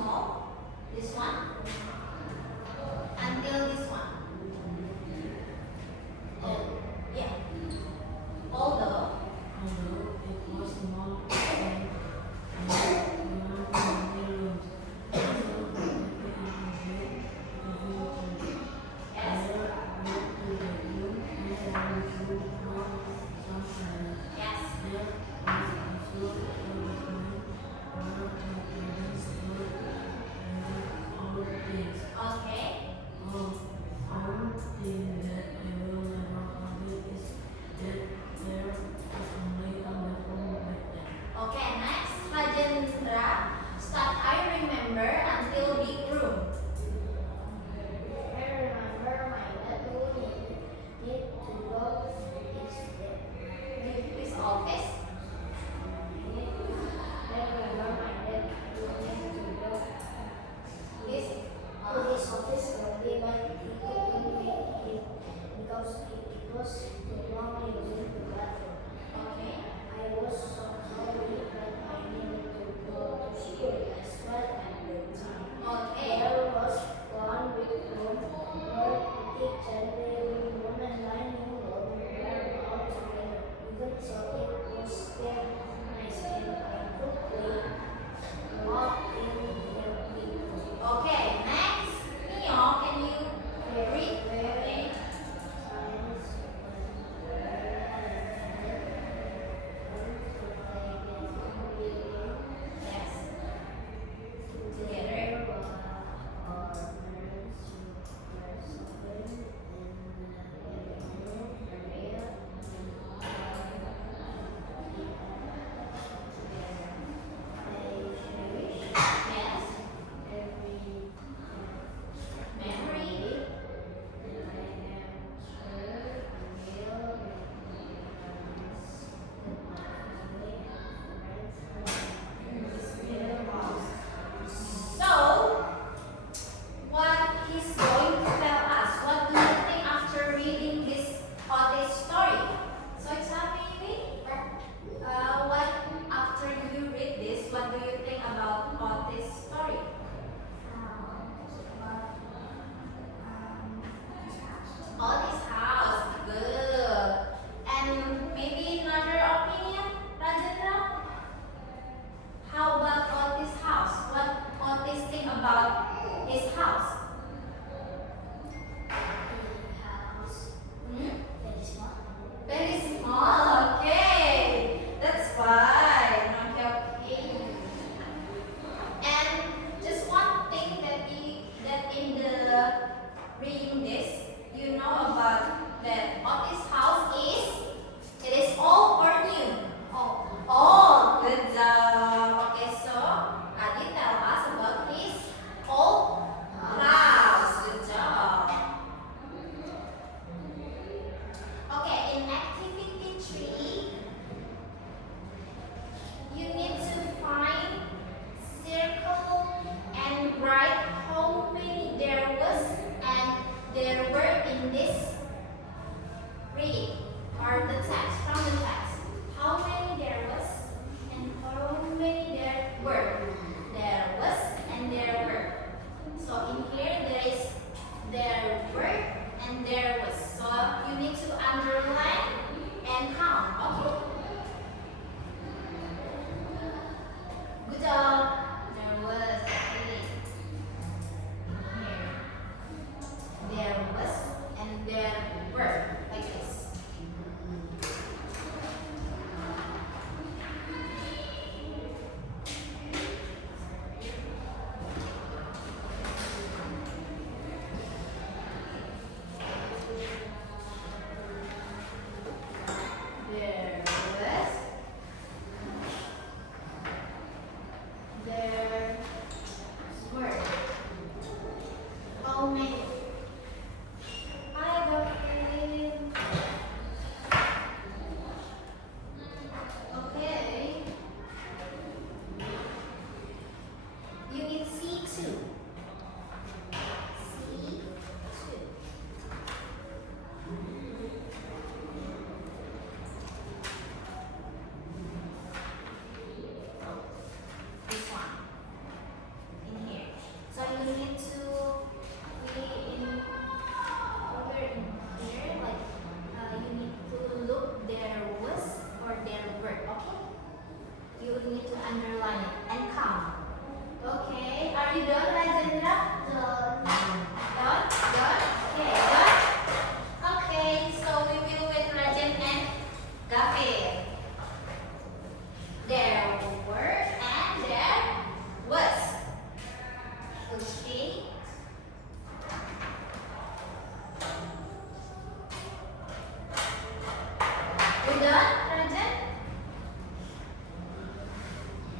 small, this one, until this one. Yeah. Although it was small and there were many rooms, so yes, there were two bedrooms and one room for some yes. There was also a basement where the parents stored all things. Okay. One thing that I will never forget is that there was only a bedroom back then. Okay, next, Rajendra. Start I remember until big room. I remember my dad told me need to go This office. I remember my dad told me to go This to his office early, but he couldn't make it because it was too long using the bathroom. okay. I was so sorry that I needed to go to school as well at the time. Okay. There was one big room where the kitchen, living room, and dining room were all together. Even so, it was still nice, and I could play walk in the big room. Okay, next. Neo, can you read? Okay. Yes. Together. Yes. Memory. So, what he's going to tell us? What do you think after reading this Otis story? So excited, what after you read this? What do you think about Otis story? Otis house, good. And maybe another opinion, Rajendra? How about Otis house? What Otis think about his house? Hmm? Very small. Okay, that's fine. Okay. And just one thing that in the reading this, you know about that Otis house it is old or new? Old. Good job. Okay, so Adi tell us about his old house. Good job. Okay, in activity 3, you need to find, circle, and write how many there was and there were in this read or the text from the text. How many there was and how many there were. There was and there were. So in here there were and there was. So you need to underline and count. Okay. Good job. There was here. There was and there were. Like this. There was. There were. How many? I got it. Okay. You need C2. C2. This one. In here. Rajendra? Done. Done? Done? Okay, done? Okay, so we will with Rajan and Gafir. There were and there was. Okay. We done, Rajan?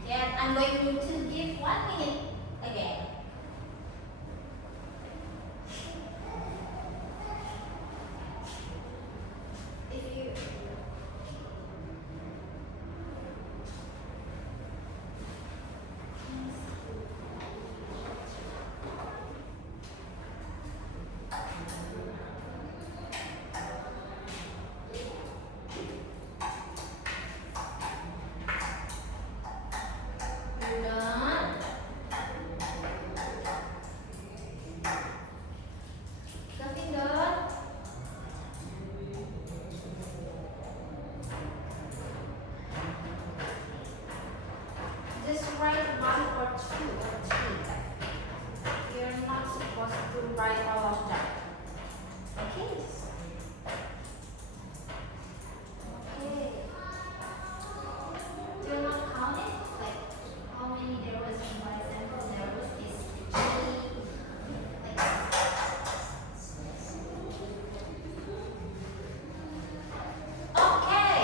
Yeah, I'm going to give 1 minute again. If you You're done. Nothing done. Just write 1 or 2 or 3. You're not supposed to write all of them. Okay. Okay. Do you not count it? Like how many there was, for example, there was this tree. Like okay.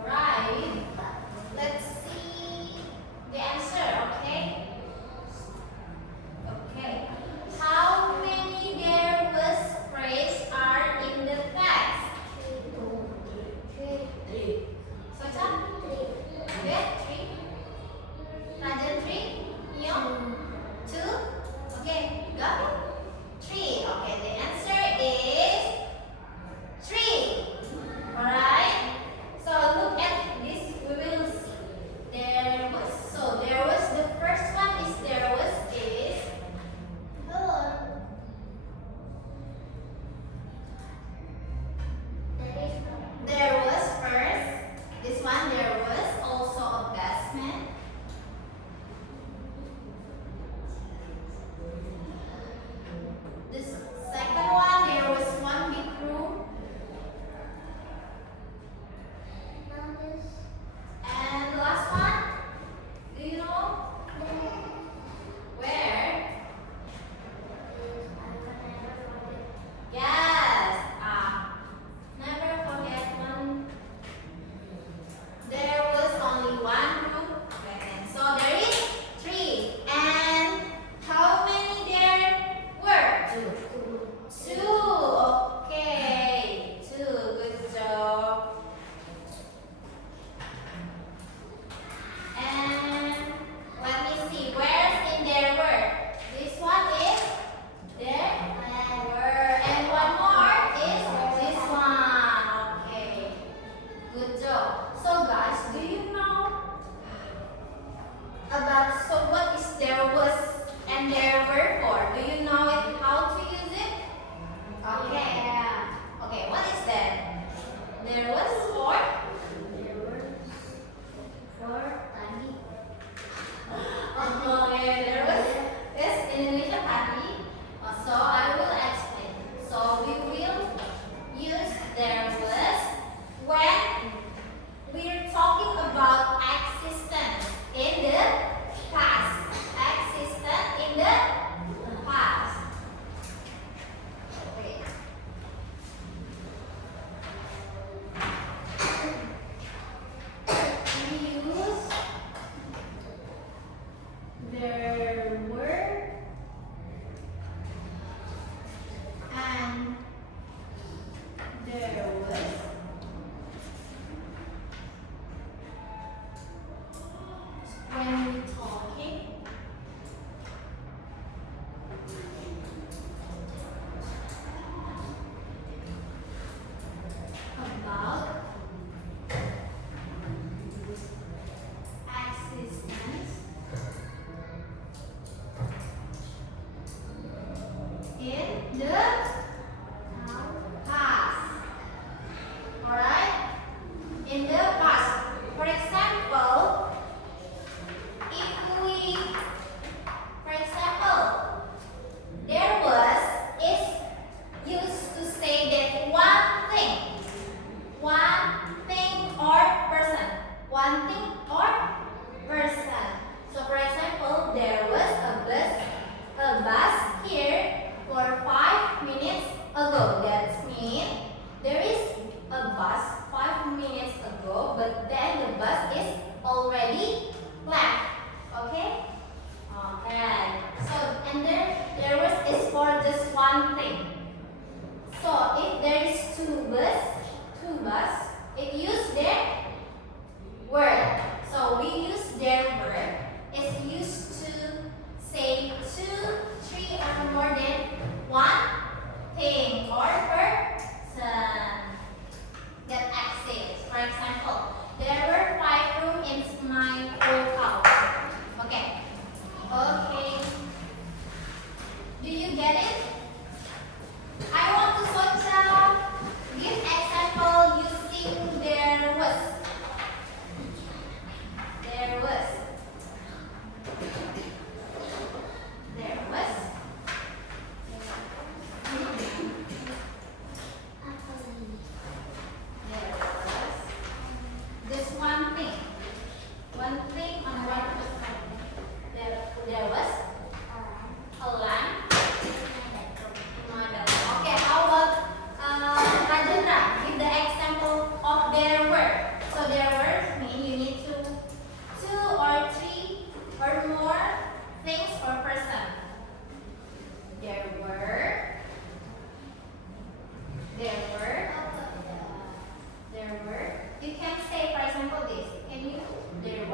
Alright. Let's see the answer, okay? Okay. How many there was phrase are in the text? Socha? 3. 3. Rajan 3. Young? 2. Okay. Go. 3. Okay. The answer is 3. Alright. So look at this. We will see. There was. So there was. The first one is there was is. Hello. There is There was first. This one there was also a basement.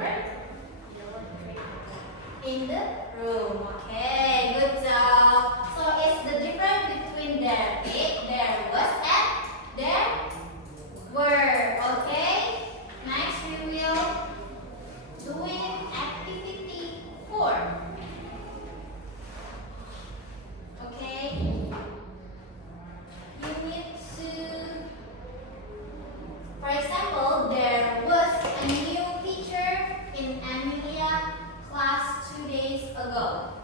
were There were 3 people. in the room. Okay, good job. So it's the difference between there is, there was, and there were. Okay. Next we will doing activity 4. Okay. You need to, for example, there was a new teacher in Amelia class 2 days ago.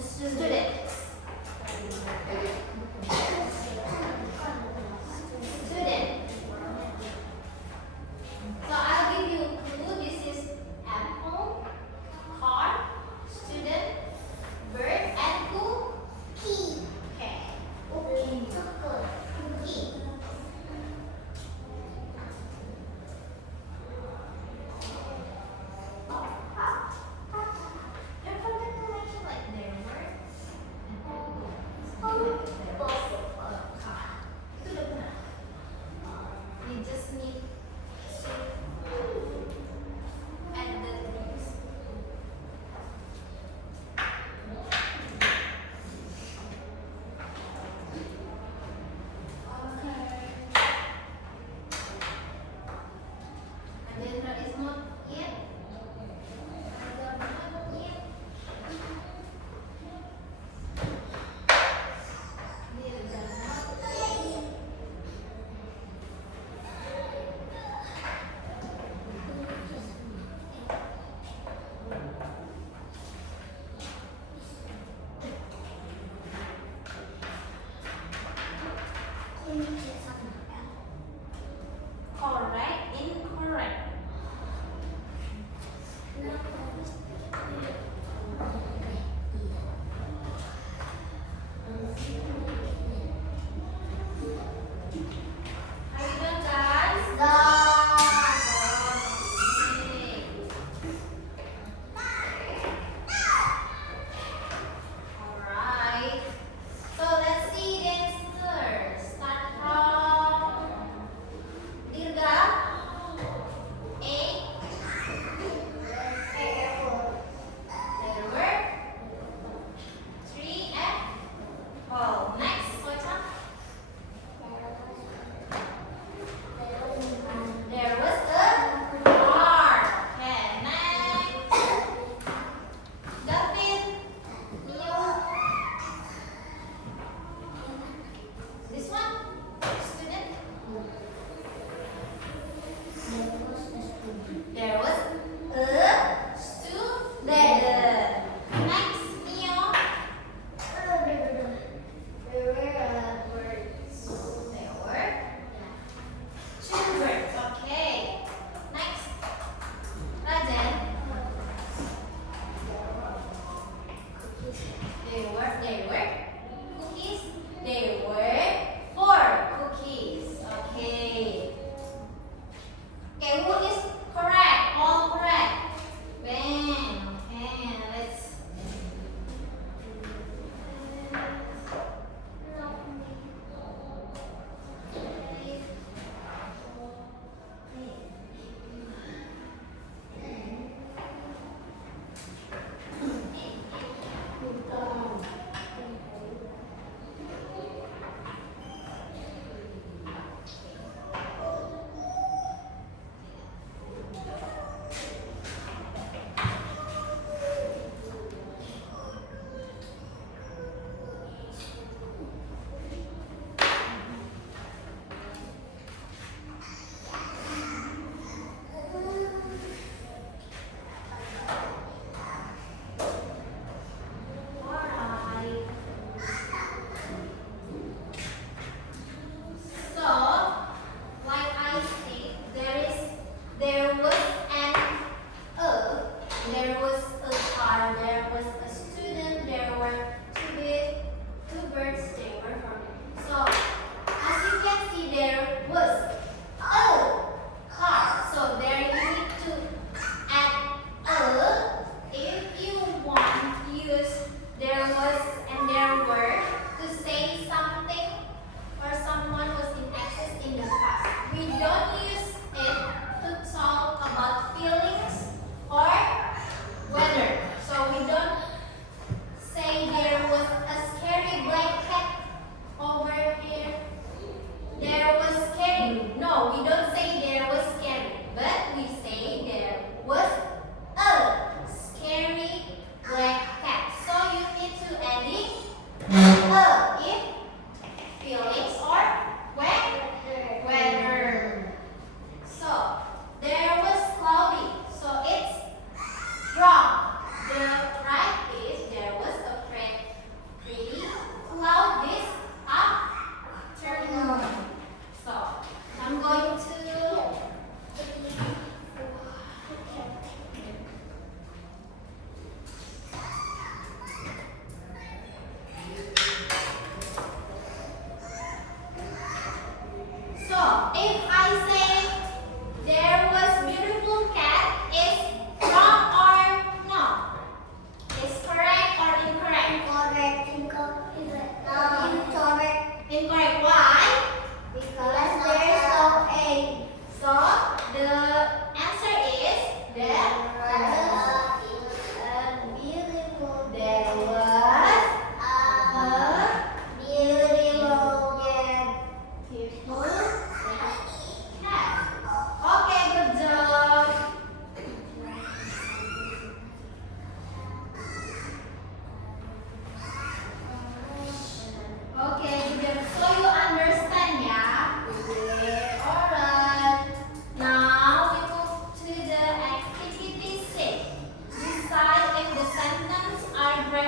Student. Student. So I'll give you a clue. This is apple, car, student, bird, and cookie. Okay. Cookie. Cookie. Don't forget to mention like their words.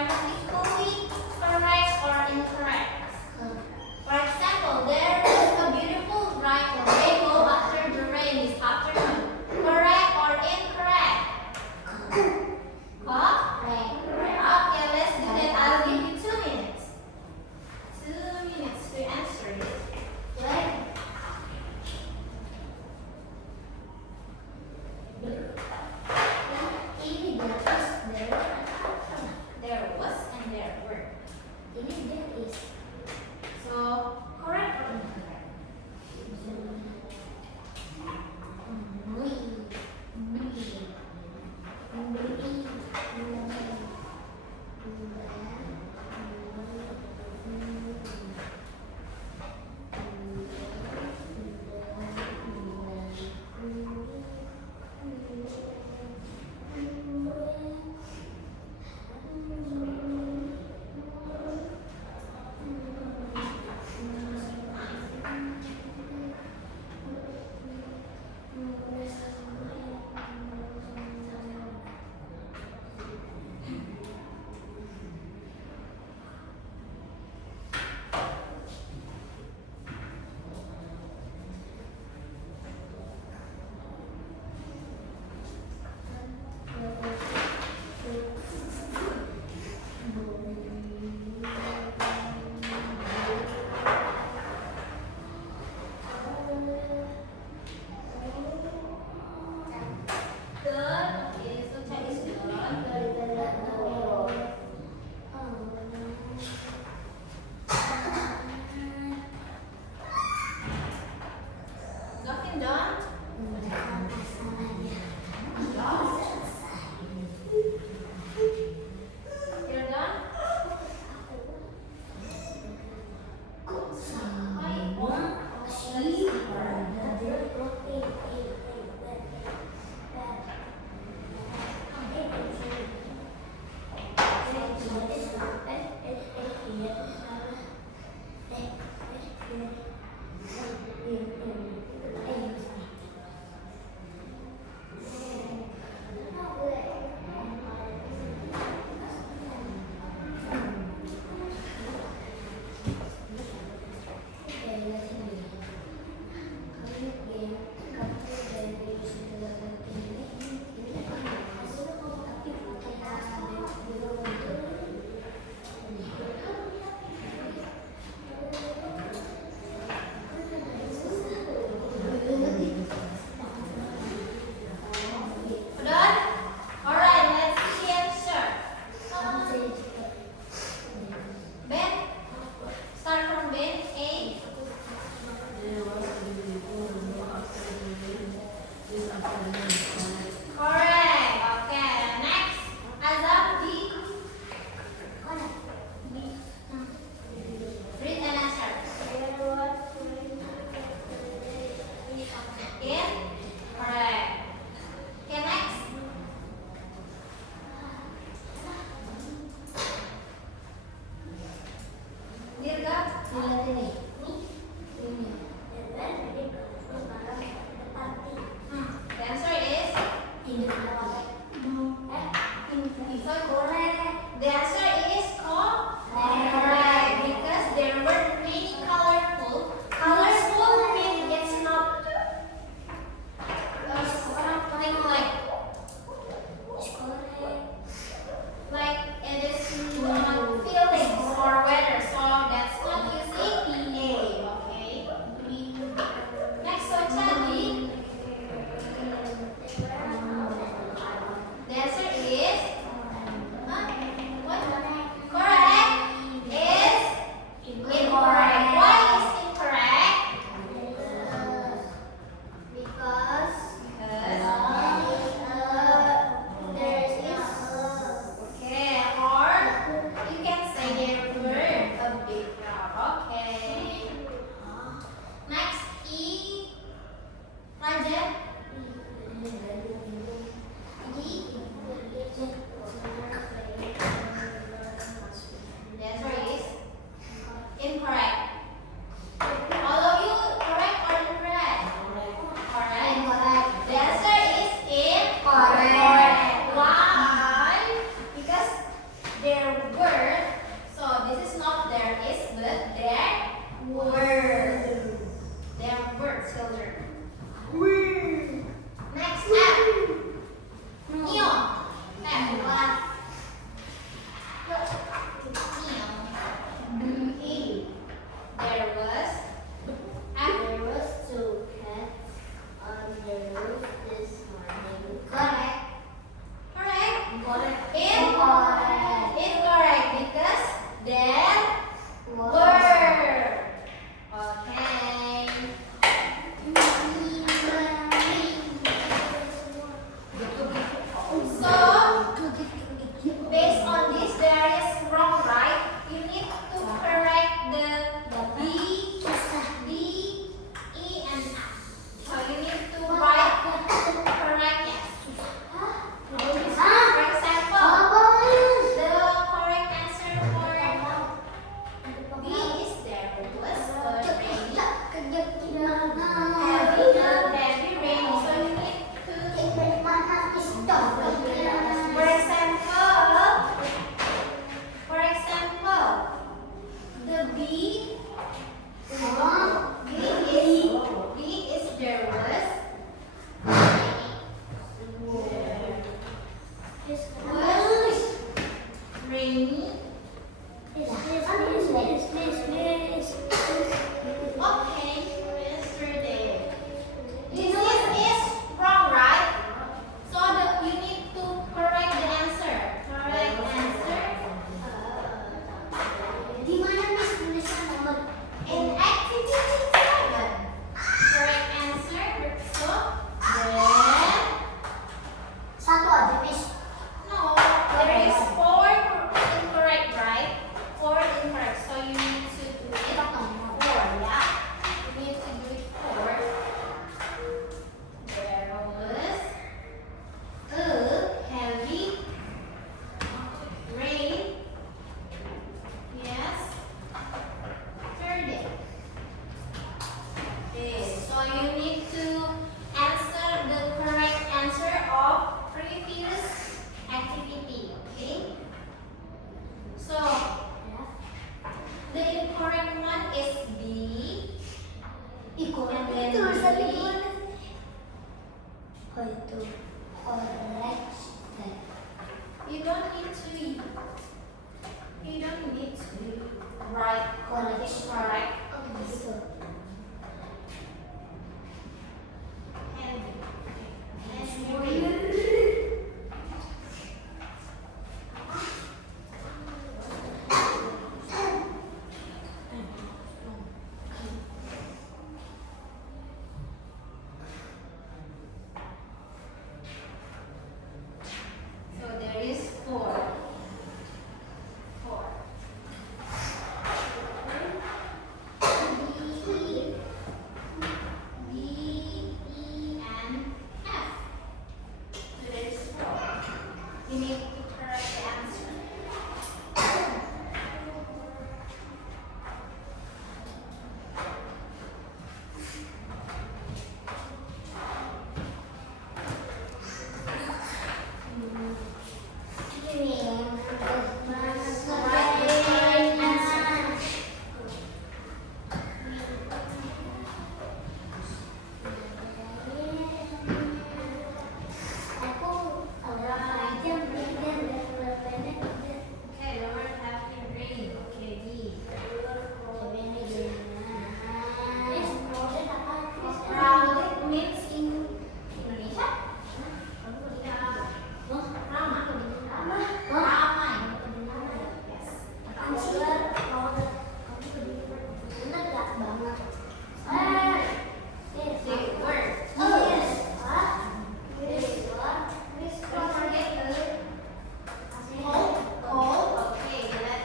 grammatically correct or incorrect? For example, there was a beautiful bright rainbow after the rain this afternoon. Correct or incorrect? Correct. Okay, let's do that. I'll give you 2 minutes. 2 minutes to answer it. Right? Ini that is there. There was and there were. Ini that is. So, correct or incorrect? were. So this is not there is, but there were. There were children. Next F. Neon. F what? Neon. E. There was. F. There was two cats on the roof this morning. Correct. Correct. Correct. Incorrect because there were. Okay. So, based on this, there is wrong, right? You need to correct the B, D, E, and F. So you need to write correct yes. For example, the correct answer for B is there was a rainy, heavy rainy. So you need to, for example, the B is there was rainy. Okay, yesterday. This is wrong, right? So you need to correct the answer. Correct answer in activity 7. Correct answer. So then no, there is 4 incorrect, right? 4 incorrect. So you need to do it 4. Yeah, you need to do it 4. There was a heavy rain. Yes. Yesterday. Okay, so you need to answer the correct answer of previous activity. Okay. So the incorrect one is B. And then D. You don't need to write correct. So there is 4. 4. D, E, and F. So there is 4. You need to correct the answer. Write the correct answer. Okay, the word happy rain. Okay, D. Crowded means in Indonesia? Ramai. Yes. Big word. Don't forget the cold. Okay, let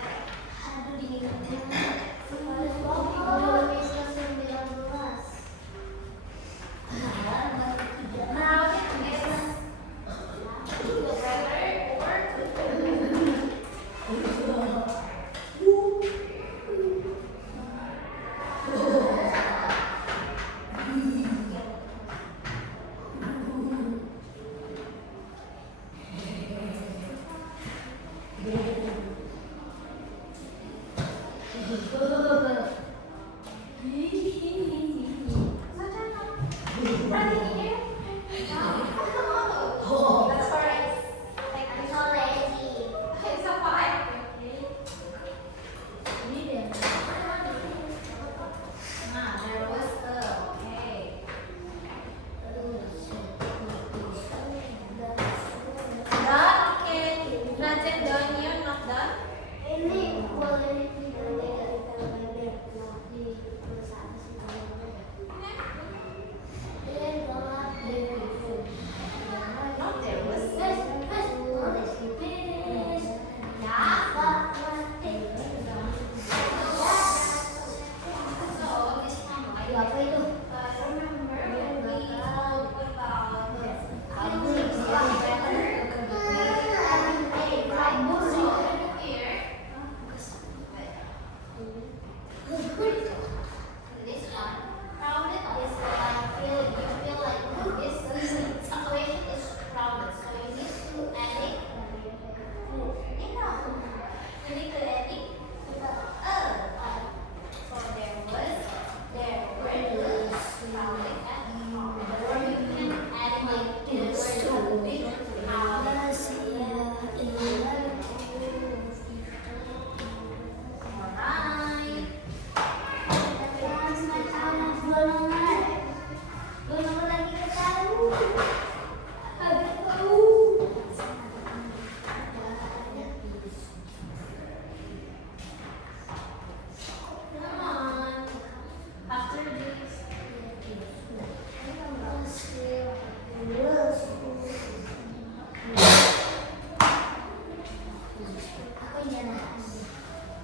crowded means weather or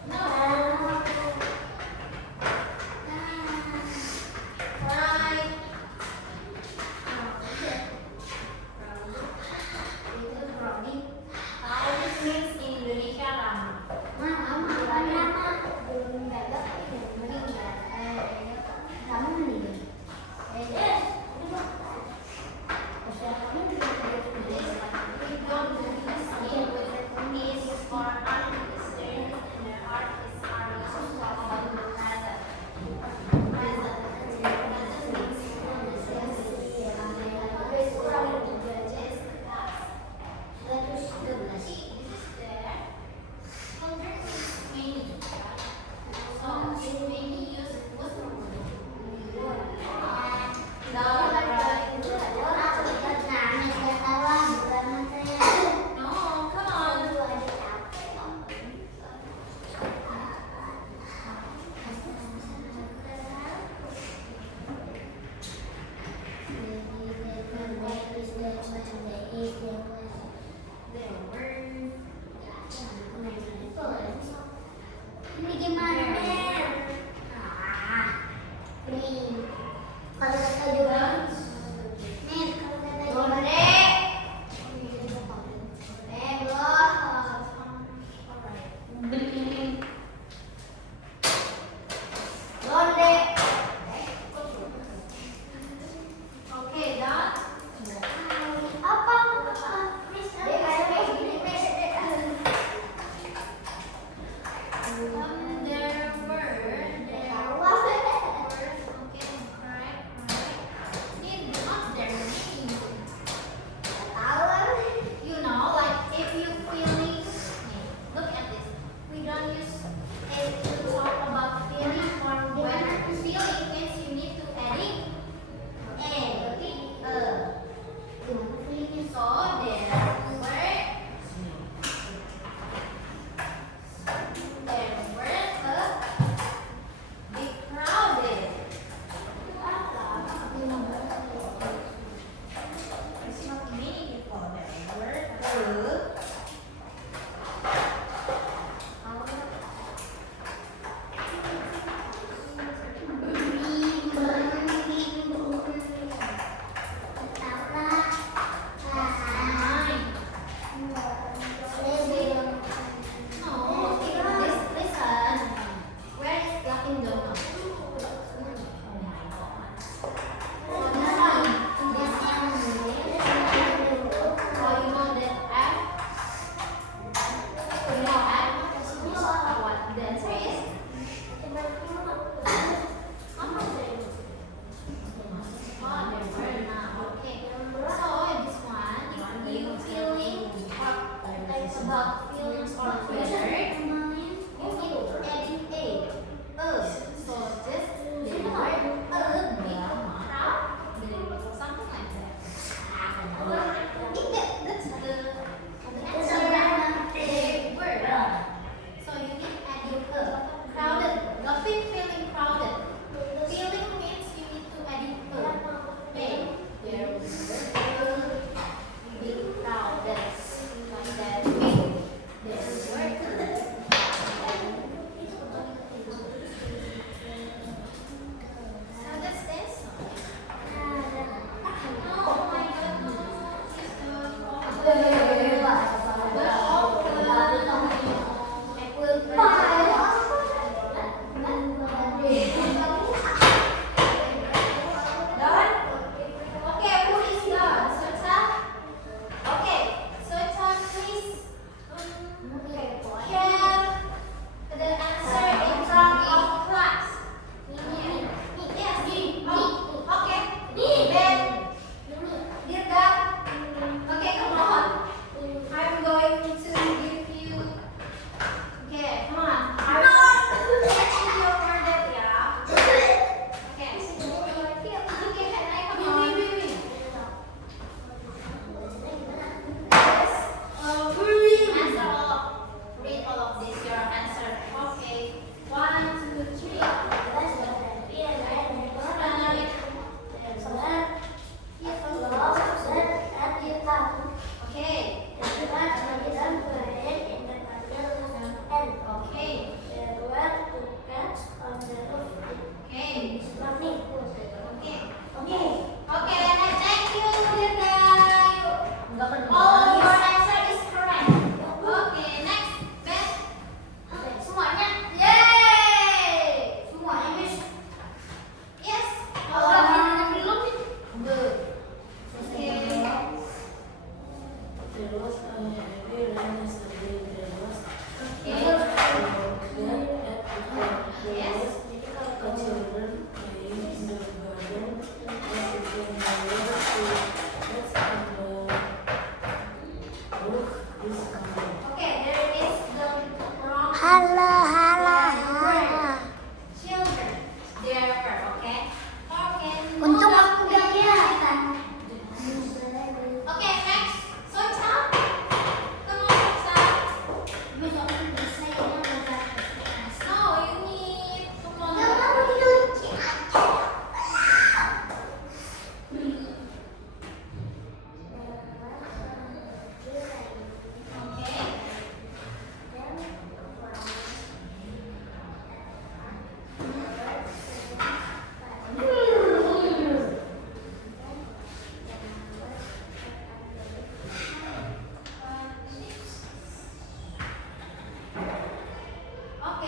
No. Right. Itu Robi. How this means in Indonesia lama. Belum gagap belum meninggal. Kamu meninggal. Kamu This we don't do this in with is for art is and the art is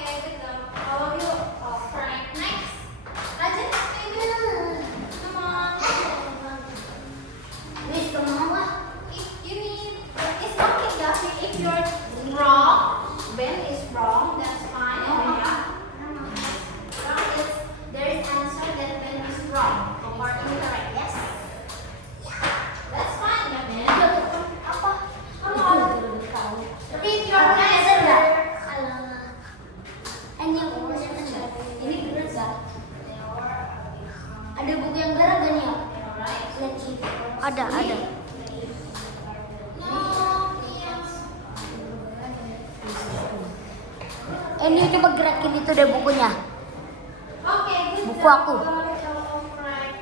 Okay, good job. All of you. Alright, next. Rajan, come on. Miss, kemana? If you need, it's okay, Daphne. If you're wrong, Ben is wrong, that's fine. And wrong is, there is answer that Ben is wrong or incorrect. Yes? That's fine, ya, Ben. Apa? Come on. Read your answer. Ini bener gak? Ada buku yang berat gak nih ya? Alright. Let's see. Ada. No, yes. Ini coba gerakin itu deh bukunya. Okay, good Buku job. aku. Alright.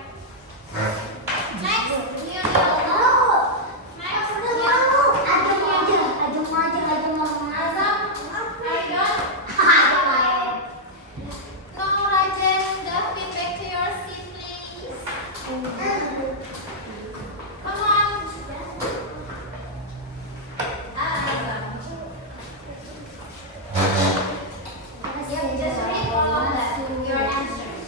Next, Lionel. Next, Azam. Are you done? No, Rajan, Daphne, back to your seat, please. Come on. Azam. Yep, just read all of that. Your answers.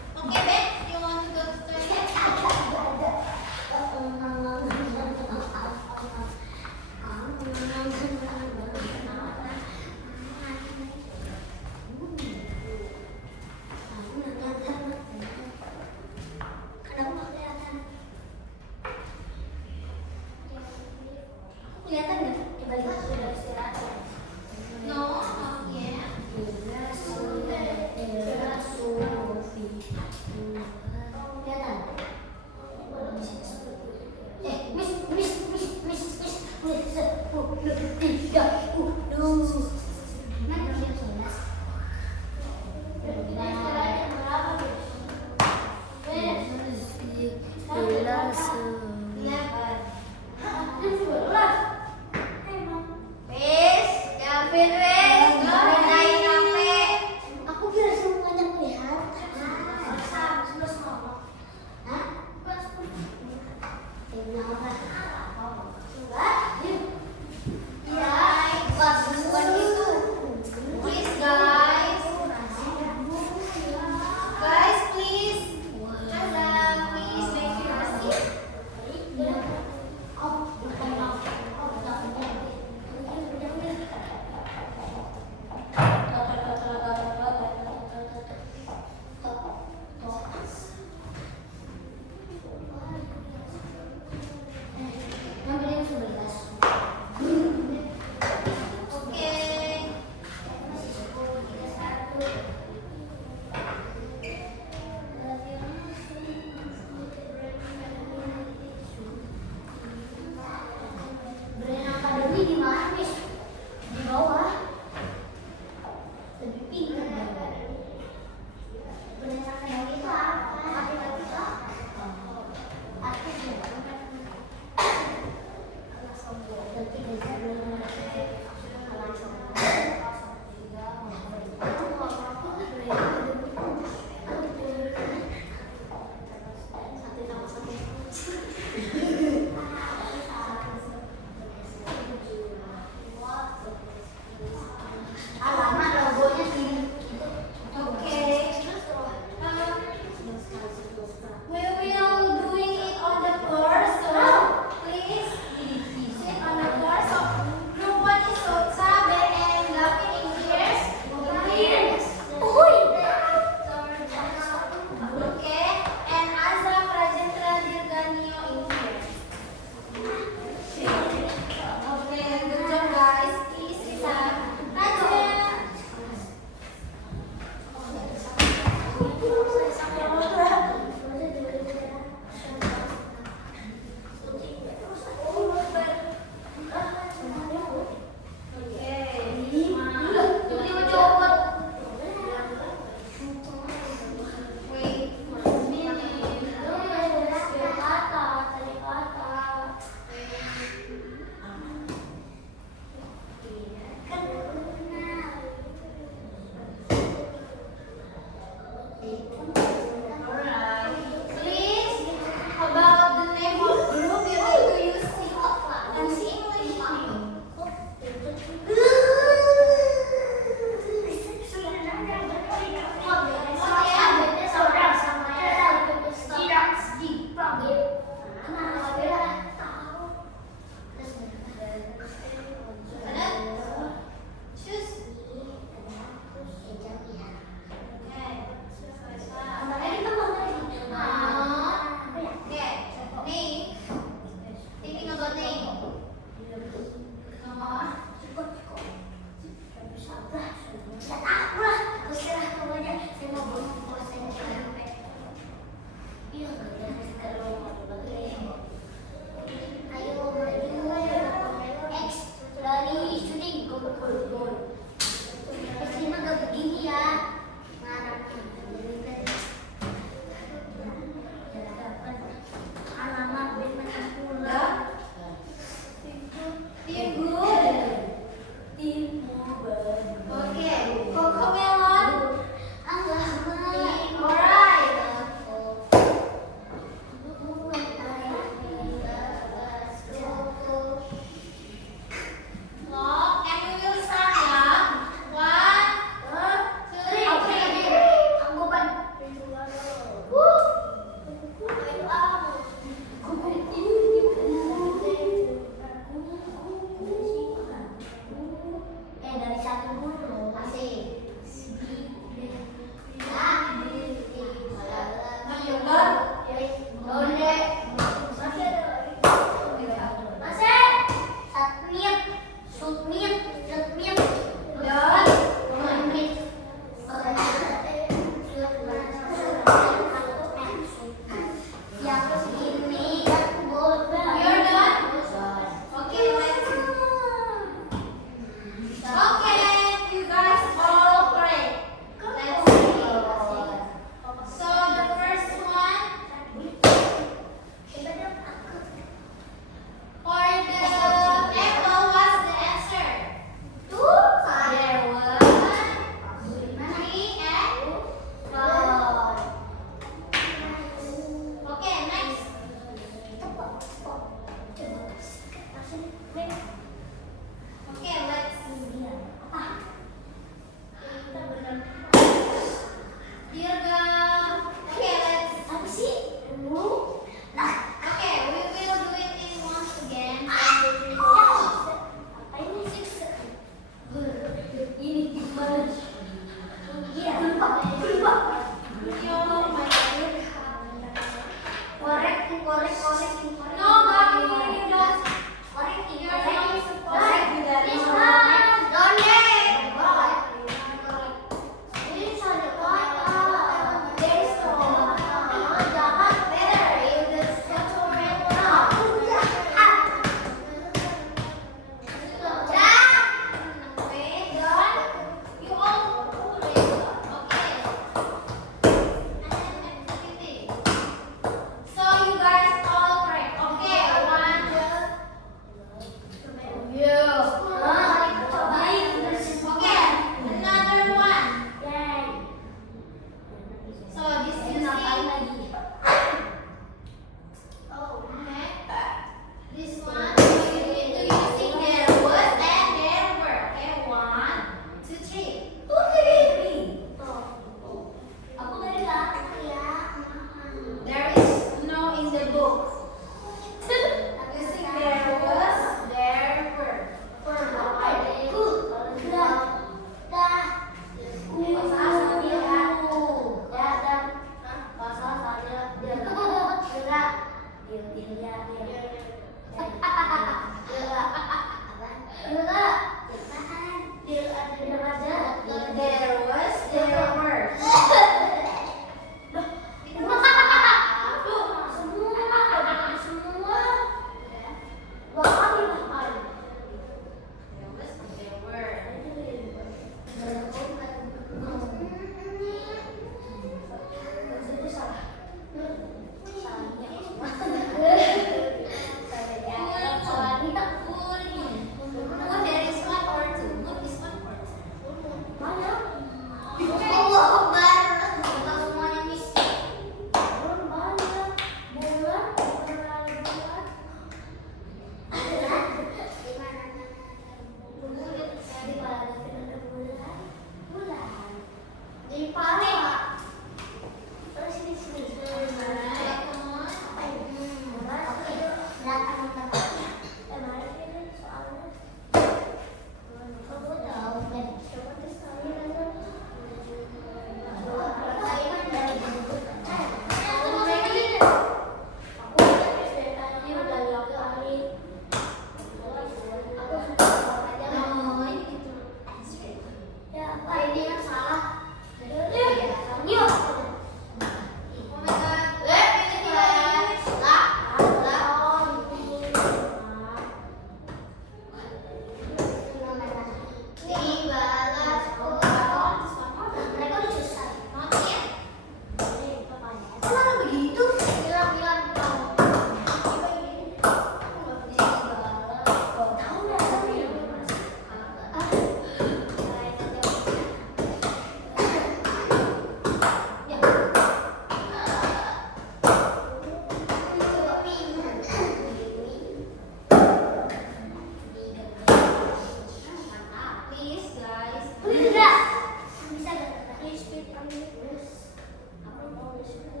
Yes. Aku mau di situ.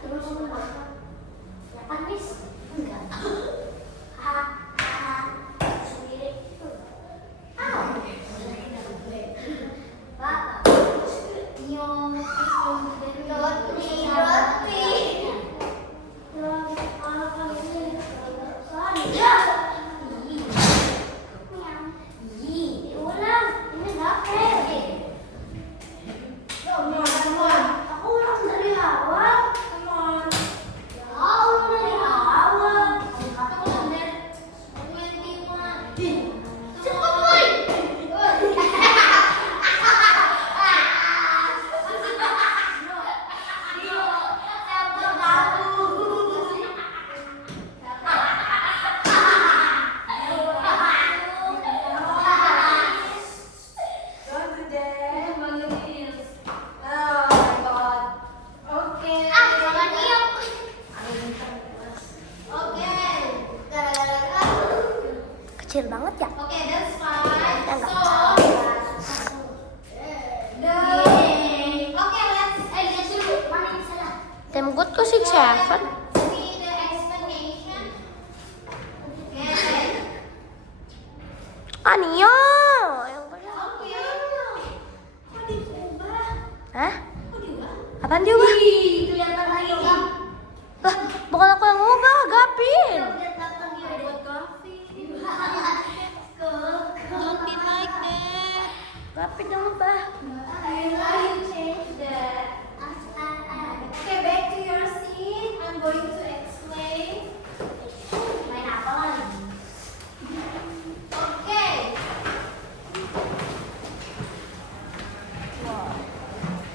Terus ya kan Miss? Enggak. Sendiri. Pak, yung roti. Ulang, ini dapet. Come on. Aku ulang dari awal. Come on. Ya, ulang dari awal. Come on, there's 21. Cepet, boy. Don't do that. Oh my God. Okay. Okay. Kecil banget ya? Okay, that's fine. Enggak So, okay, let's Tim good ko 6-7. see the explanation. Okay. Aniyo! Yang benar. Okay. Kok diubah? Hah? Kok diubah? Apaan diubah? Kelihatan lagi. Lah, bukan aku yang ngubah, Gapin. Buat coffee. Don't be like that. Gapin yang ngubah. Why you change that? Okay, back to your seat. I'm going to explain. Main apa lagi? Okay.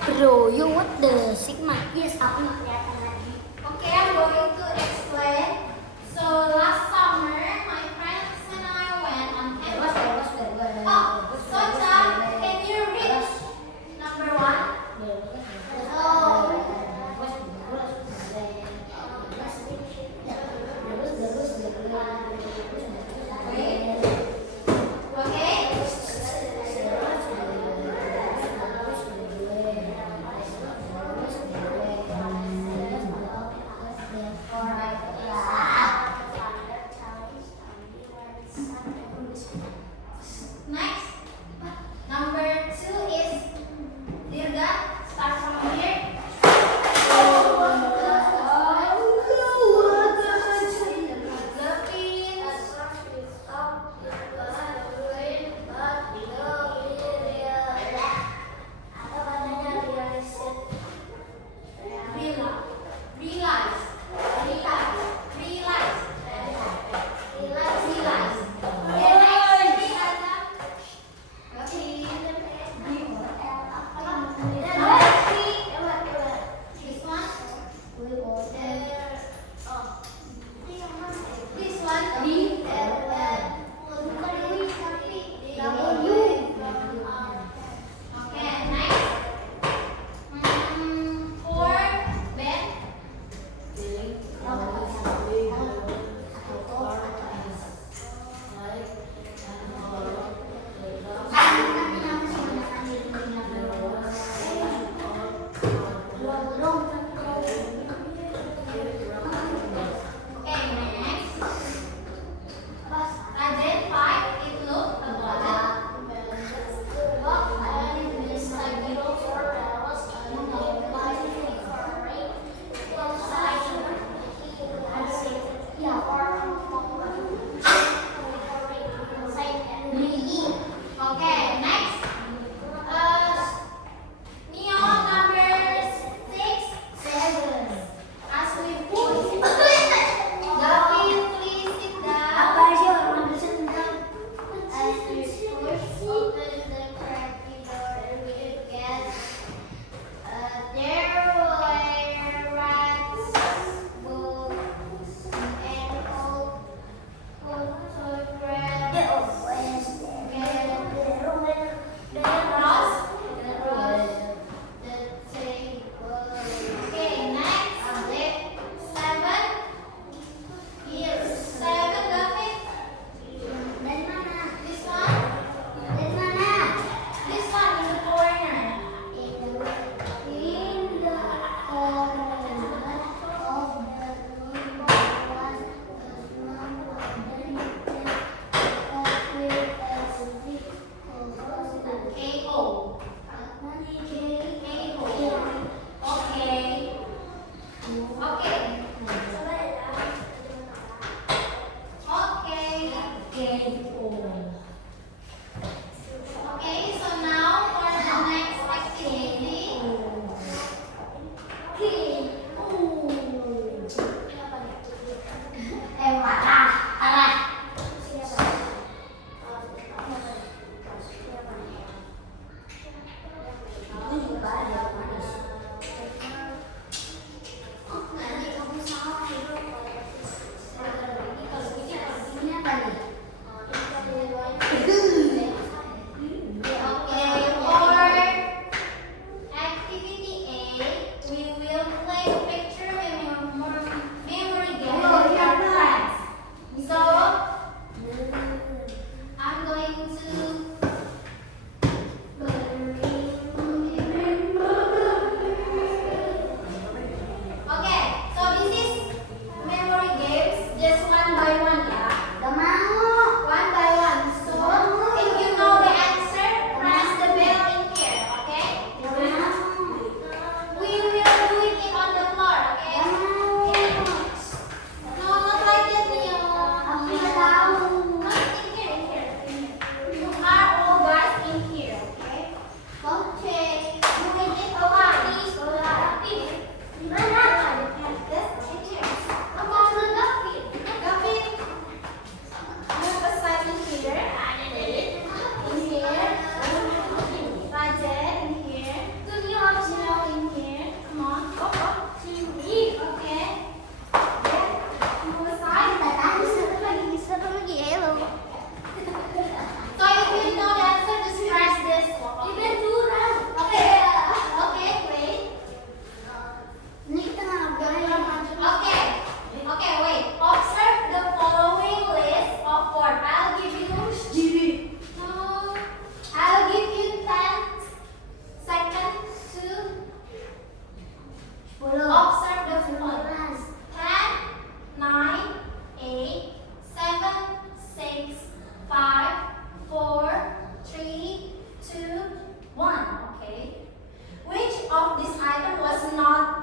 Bro, you what the sigma? Yes, aku nggak kelihatan lagi. Okay, I'm going to explain. So last summer, my friends and I went on campus. Oh, Socha, can you read number 1? Wait. Okay.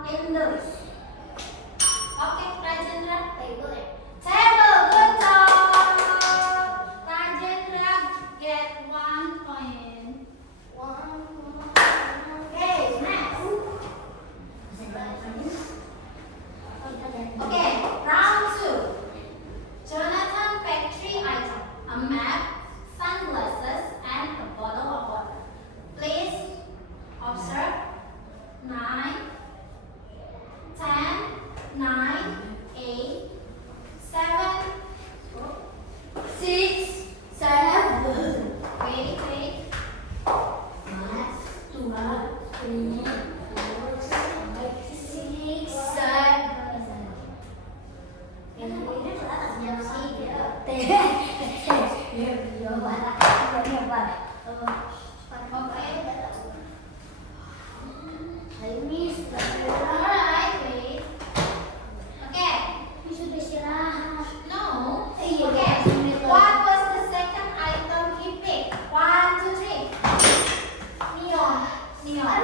in the list. Okay, Rajendra. Table. Table, good job. Rajendra get 1 point. Okay, next. Okay, round 2. Jonathan packed 3 items: a map, sunglasses, and a bottle of water. Please observe 9, 10, 9, 8, 7, 6, 7. Wait, wait. Alright, wait. Okay. No. Iya. Okay. What was the second item he picked? 1, 2, 3. Neon. Neon.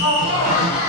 Okay.